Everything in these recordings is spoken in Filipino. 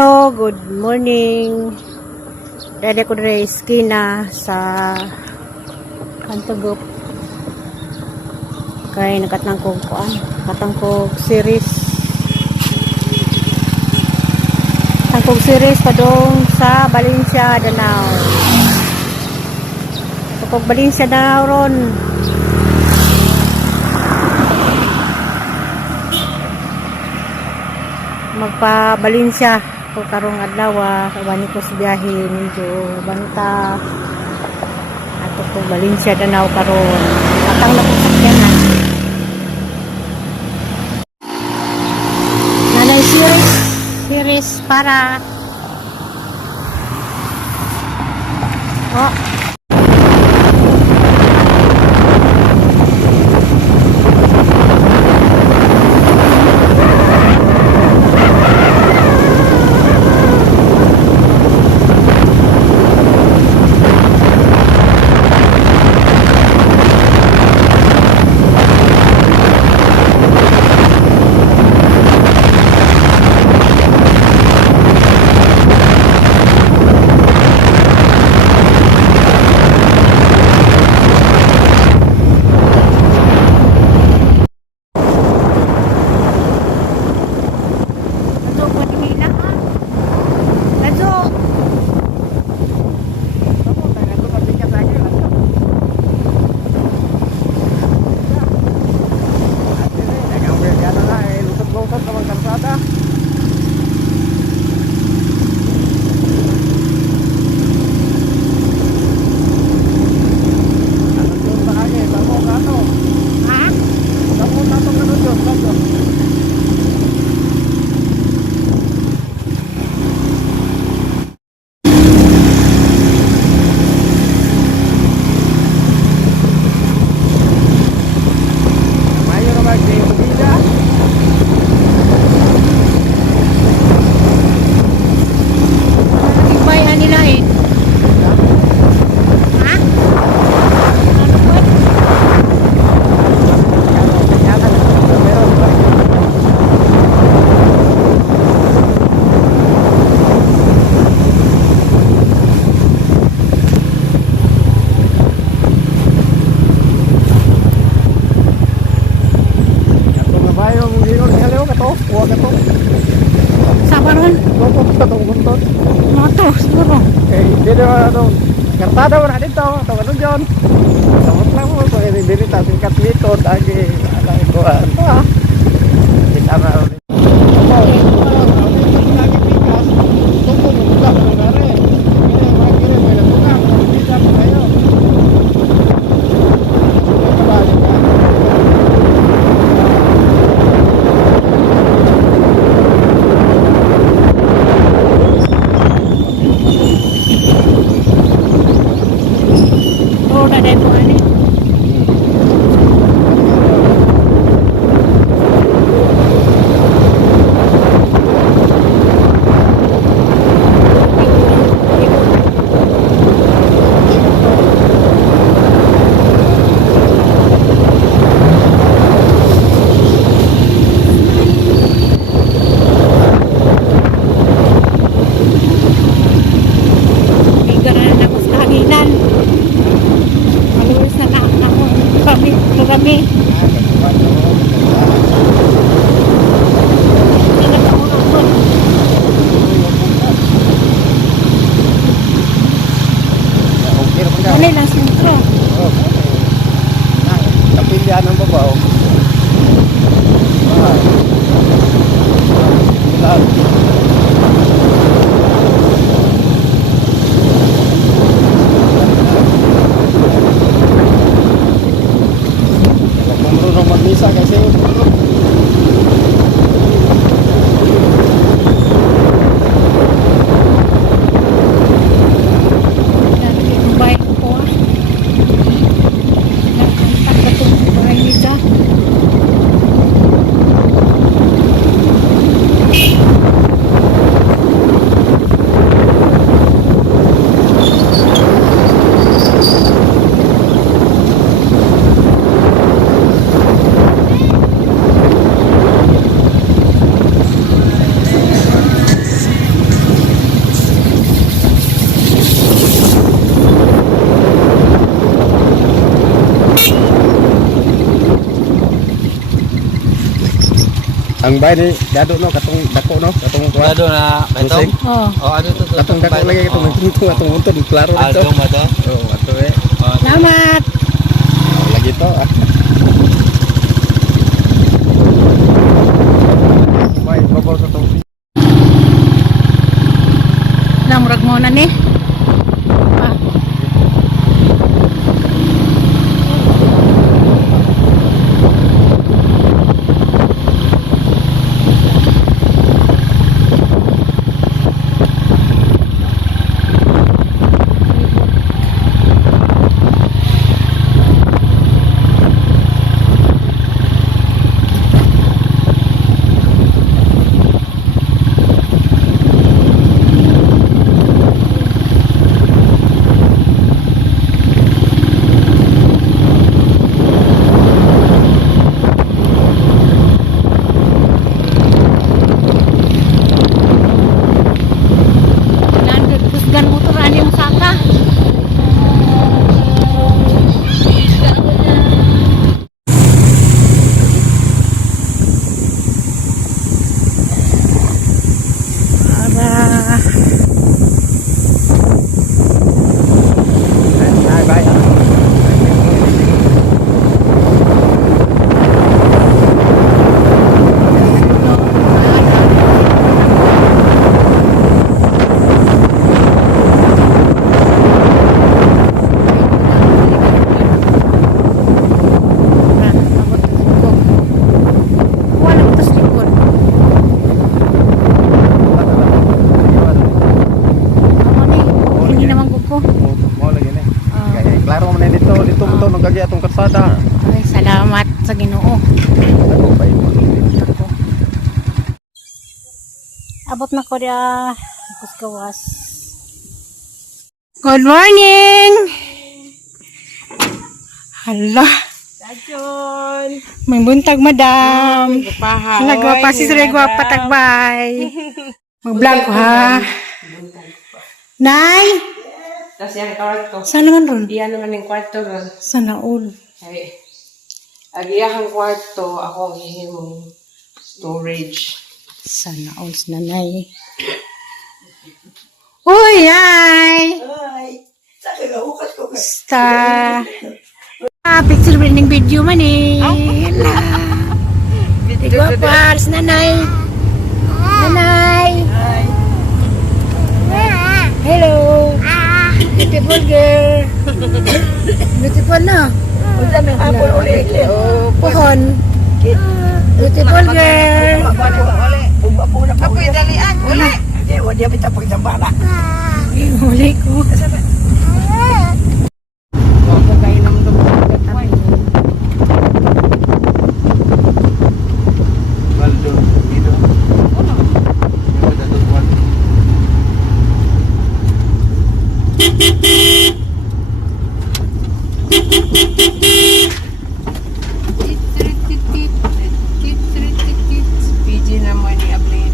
Hello, good morning. Dali ko dre iskina sa Kantugup. Kay nakatangkog kuan, katangkog series. Tangkog series padong sa Valencia, Danao. Tangkog Valencia, Danao ron. Magpa Valencia ko karong adlaw kabani ko sa biyahe medyo banta ato ko Valencia Danao karon atang na ko sakyanan nanay series para Kartada mo na dito, ito ano dyan. Samot lang mo, kung hindi ta sikat likod, lagi, alay ko, kita na ulit. Kami. Ano lang sentro? Kapilyan ng babaw. Maglisa kasi Ang bahay ni Dado no katong dako no katong kuha. Dado na katong. Busing. Oh. Oh, ano to? Katong dako lagi katong muntun atong muntun klaro dito. Aldo ba to? Oh, ato eh. Salamat. Lagi to ah. Bahay babaw sa tong. Namurag mo na ni. Ah. Nandun, kusgan motor ani mo saka. Para Ay bahay. wala ko tas likod. Amo ni, hindi naman ko. Mo lagi ni. Ah. Kaya klaro man na dito dito mo to nang kagi atong kalsada. Ay, salamat sa Ginoo. Ako pa imo. Ako. Abot na ko dia. Ipos gawas. Good morning! Hala. May buntag, madam. Nagwapa si Sir Gwapa tagbay. Mag-vlog ko, ha? Nay! Tapos yung kwarto. Saan naman ron? Iyan naman yung kwarto ron. Sana all. Ay, agiyahang kwarto, ako ang hihimong storage. Sana all si nanay. Uy, hi! Basta. Picture winning video man eh. Hala. Tigwa pa, si nanay. Nanay. Hello. Beautiful girl. Beautiful na. Oh, pohon. Beautiful girl. Apoy, dalian, uli! Huli ko. Waldo dito. PG naman ni Ablin.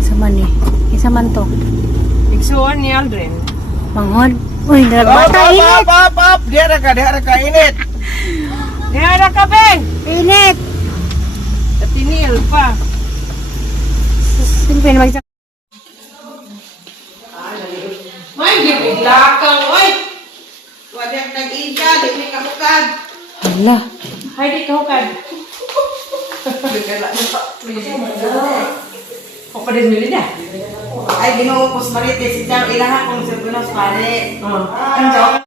Isa man eh. Isa man to. Iksuan ni Aldrin. Manghod. Uy, nagbata init. Up! Diara ka init. Nihara ka, Beng! Init. Tatinil pa. Sino pa yung May gibigla kang, oy! Wadang nag-ija, di may kahukad. Hala. Hay, di kahukad. O pa din nila na. Ay, ginuupos marites. Ikaw ilaha kung sa Buenos pare. Ang joke.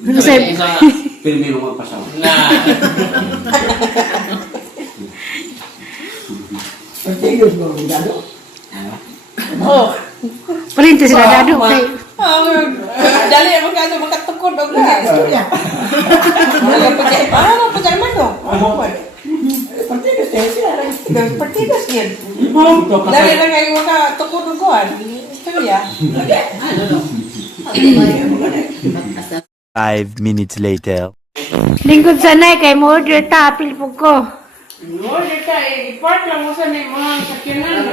Kasi, Pirmino mo pasama. palinti sila dado. Okay. Dali ang mga makatukod o ka. Istorya. Ano pa dyan man no? Partidas yan. Dali lang ang makatukod o ka. Istorya. 5 minutes later. Lingkod sanay kay mo order tapil po ko. Order ka, i-report lang mo sa mga sakyanan.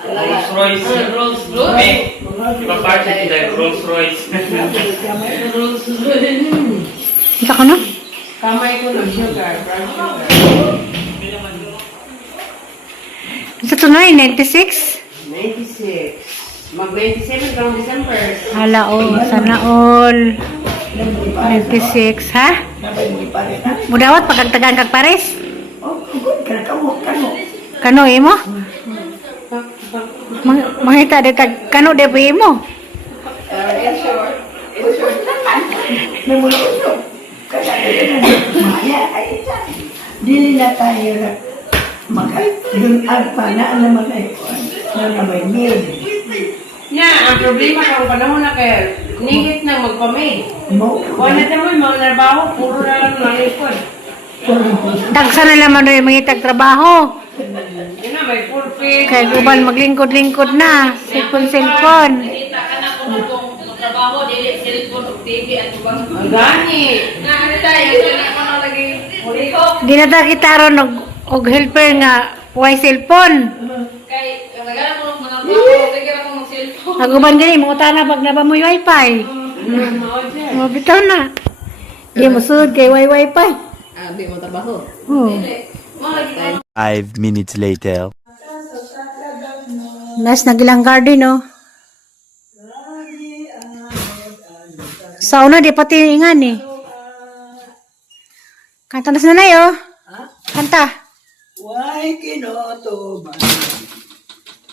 Rolls Royce. Rolls Royce. Iba parte nila, Rolls Royce. Kita ko no? Kamay ko ng sugar, brown sugar. na 96? 96. Mag-97 karong December. Hala, sana all. 96, ha? Mudawat pagkagtagaan kag pares? Kano imo? Mangita de tag kano de pa imo? Dili na tayo na mag-agpa na naman ay na may maid. Nya, ang problema kung panahon na kaya ningit na magpamay. Mo, Wala na mo, mga narbaho, puro na lang nangipon. Tagsa na naman yung mga trabaho. Yun na, may pulpit. Kaya guban maglingkod-lingkod na. Silpon-silpon. Nakita ka na kung trabaho, dili, cellphone, o TV, at ibang. Ang gani. Ano tayo, ito na ako lagi. Mulihok. Di na ta kita ron og helper nga way cellphone. Kay, katagal ako ng mga trabaho, tigil ako ng cellphone. Aguban gani mo tana pag nabamoy wifi. Mo bitaw na. Di mo sud kay wifi. Di mo trabaho. Oh. 5 minutes later. Nas nagilang garden oh. Sauna di pati ingan eh. Kanta na sinanay oh. Kanta. why kinoto ba?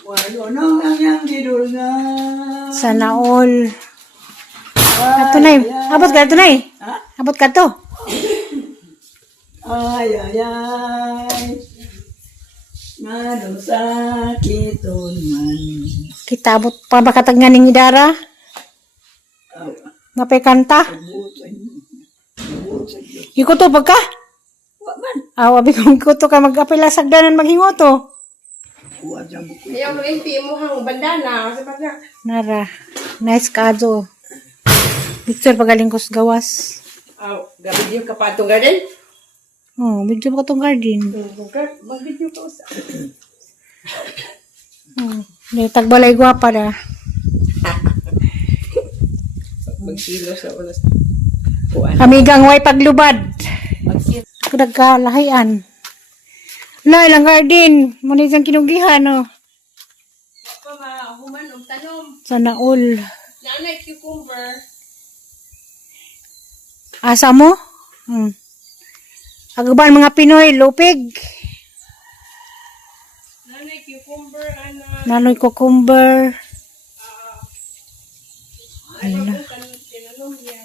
Walo nang ang yang didul nga. Sana all. Ato na abot ka to na Abot ka to. Ay, ay, ay. Ngano sakiton man. Kita abot pa bakatag nga ning idara. Napay kanta. Ikuto pagka? Abi kong ikuto ka mag-apela sagdanan maghingoto. Ayaw mo MP mo hang bandana. Kasi pag Nara. Nice kazo. Picture pagaling ko sa gawas. gabi yung kapatong garden. Oh, medyo pa itong garden. Mag-video ka usa. Oh, tagbalay gwapa na. Magkilo sa ulas. Amigang way paglubad. Nagkalahian. La, ilang garden. Muna isang kinugihan, oh. Human og tanom. Sana all. Nanay cucumber. Asa mo? Aguban mga Pinoy, lupig. Nanay cucumber ana. Nanoy cucumber. Tinanom niya.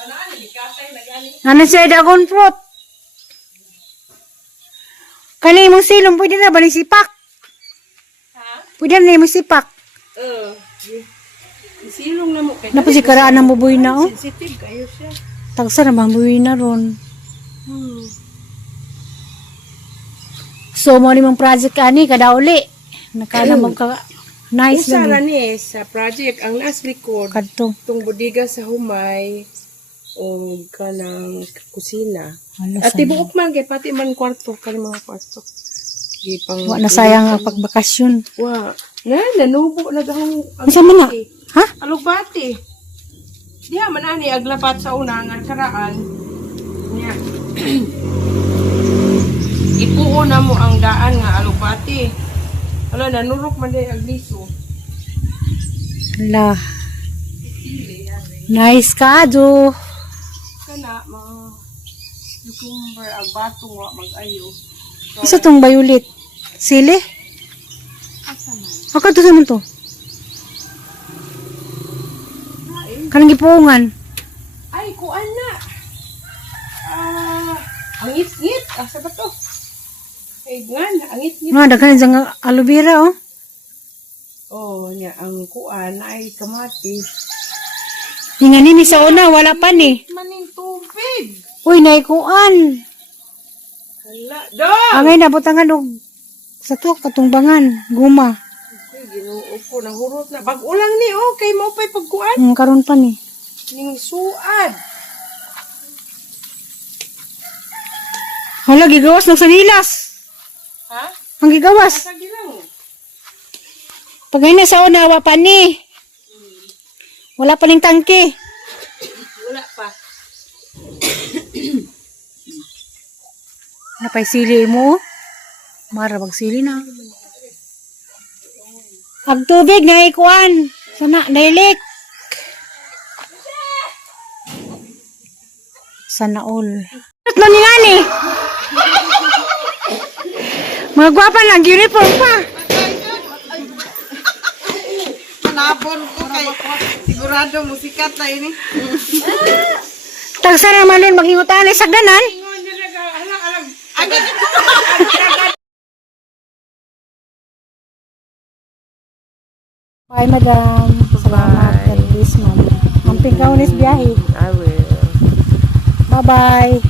Ano ani katay na gani. Ano siya dragon fruit? Kani mo silong, pwede na ba ni sipak? Ha? Pwede na mo sipak. Silong na mo kay. Napos si karaan ng bubuy na, oh. Sensitive kayo siya. Tagsa na bubuy na ron. So, mo ni mong project ani, kada uli. Nakala mo ka, nice Usa lang. ra ni sa project ang nas likod Kadto. tung bodega sa humay o kanang kusina. Hala, At sana. tibuok man kay pati man kwarto kani mga kwarto. Di pang Wa na sayang ang pagbakasyon. Wa. Na nanubo na dahong Asa man na? Ha? alugbati. Diha man ani aglapat sa una nga karaan. Nya. Ipuo na mo ang daan nga alugbati. Ala nanurok man day agliso. Hala. Nice ka, Ado. Kana mga cucumber ang batong wa mag-ayo. Isa tong violet. Sili? Ako to sa man to. Kanang gipuungan. Ay, kuan na. Ang ngit-ngit. Asa ba to? Ay, ngan, ang ngit-ngit. Nga, daghan dyan nga aloe vera, oh. Oh, nya, ang kuan ay kamatis. Nga nini sa una, wala pa ni. Maning tubig. Uy, naikuan. Hala, dong! Angay nabutangan og sa to, katungbangan, guma. Ay, ginuog ko, nahurot na. Bag-ulang ni, oh, kay mo pa'y pagkuan. Karon pa ni. Ning suad. Hala, gigawas ng sanilas. Ha? Ang gigawas. Sige lang. Pag na sa una, wala pa ni. Wala pa ning tangke. Wala pa. Napay sili mo. Mara, magsili na. Ang tubig na ikuan. Sana, nailik. Sana all. Tatlo ni Nani. Mga gwapa lang, uniform pa. Manapon ko kay sigurado musikat na ini. Tagsa naman nun, mag-ingutan ay sagdanan. Bye, madam. Salamat. God bless, ma'am. Amping kaunis biyahe. I will. Bye-bye.